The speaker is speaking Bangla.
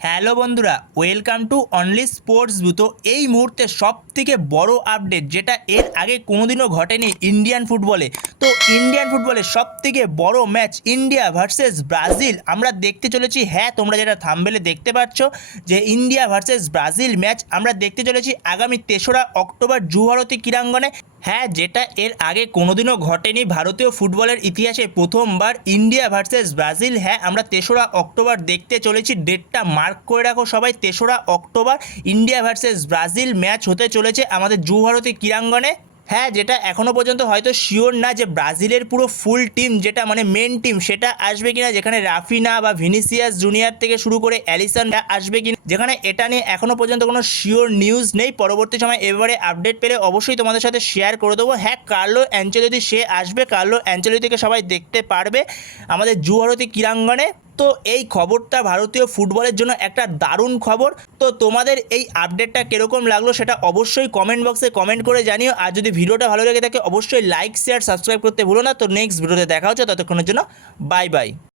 হ্যালো বন্ধুরা, welcome to only sports Beau. তো এই মুহূর্তে সব থেকে বড় আপডেট, যেটা এর আগে কোনোদিনও ঘটেনি ইন্ডিয়ান ফুটবলে। তো ইন্ডিয়ান ফুটবলে সব থেকে বড় ম্যাচ ইন্ডিয়া ভার্সেস ব্রাজিল আমরা দেখতে চলেছি। হ্যাঁ, তোমরা যেটা থাম্বনেলে দেখতে পাচ্ছ যে ইন্ডিয়া ভার্সেস ব্রাজিল ম্যাচ আমরা দেখতে চলেছি আগামী 3রা অক্টোবর যুবভারতী ক্রীড়াঙ্গনে। হ্যাঁ, যেটা এর আগে কোনোদিনও ঘটেনি ভারতীয় ফুটবলের ইতিহাসে, প্রথমবার ইন্ডিয়া ভার্সেস ব্রাজিল। হ্যাঁ, আমরা 3রা অক্টোবর দেখতে চলেছি। ডেটটা মার্ক করে রাখো সবাই, 3রা October India versus Brazil match হতে চলেছে আমাদের যুবভারতী ক্রীড়াঙ্গনে। হ্যাঁ, যেটা এখনও পর্যন্ত হয়তো শিওর না যে ব্রাজিলের পুরো ফুল টিম, যেটা মানে মেন টিম, সেটা আসবে কিনা, যেখানে রাফিনা বা ভিনিসিয়াস জুনিয়র থেকে শুরু করে অ্যালিসন আসবে কিনা, যেখানে এটা নিয়ে এখনও পর্যন্ত কোনো শিওর নিউজ নেই। পরবর্তী সময় এবারে আপডেট পেলে অবশ্যই তোমাদের সাথে শেয়ার করে দেবো। হ্যাঁ, কার্লো অ্যাঞ্চেলোতি সে আসবে, কার্লো অ্যাঞ্চেলোতিকে সবাই দেখতে পারবে আমাদের যুবভারতী ক্রীড়াঙ্গনে। তো এই খবরটা ভারতীয় ফুটবলের জন্য একটা দারুণ খবর। তো তোমাদের এই আপডেটটা কীরকম লাগলো সেটা অবশ্যই কমেন্ট বক্সে কমেন্ট করে জানিও। আর যদি ভিডিওটা ভালো লেগে থাকে অবশ্যই লাইক শেয়ার সাবস্ক্রাইব করতে ভুলো না। তো নেক্সট ভিডিওতে দেখা হচ্ছে, ততক্ষণের জন্য বাই বাই।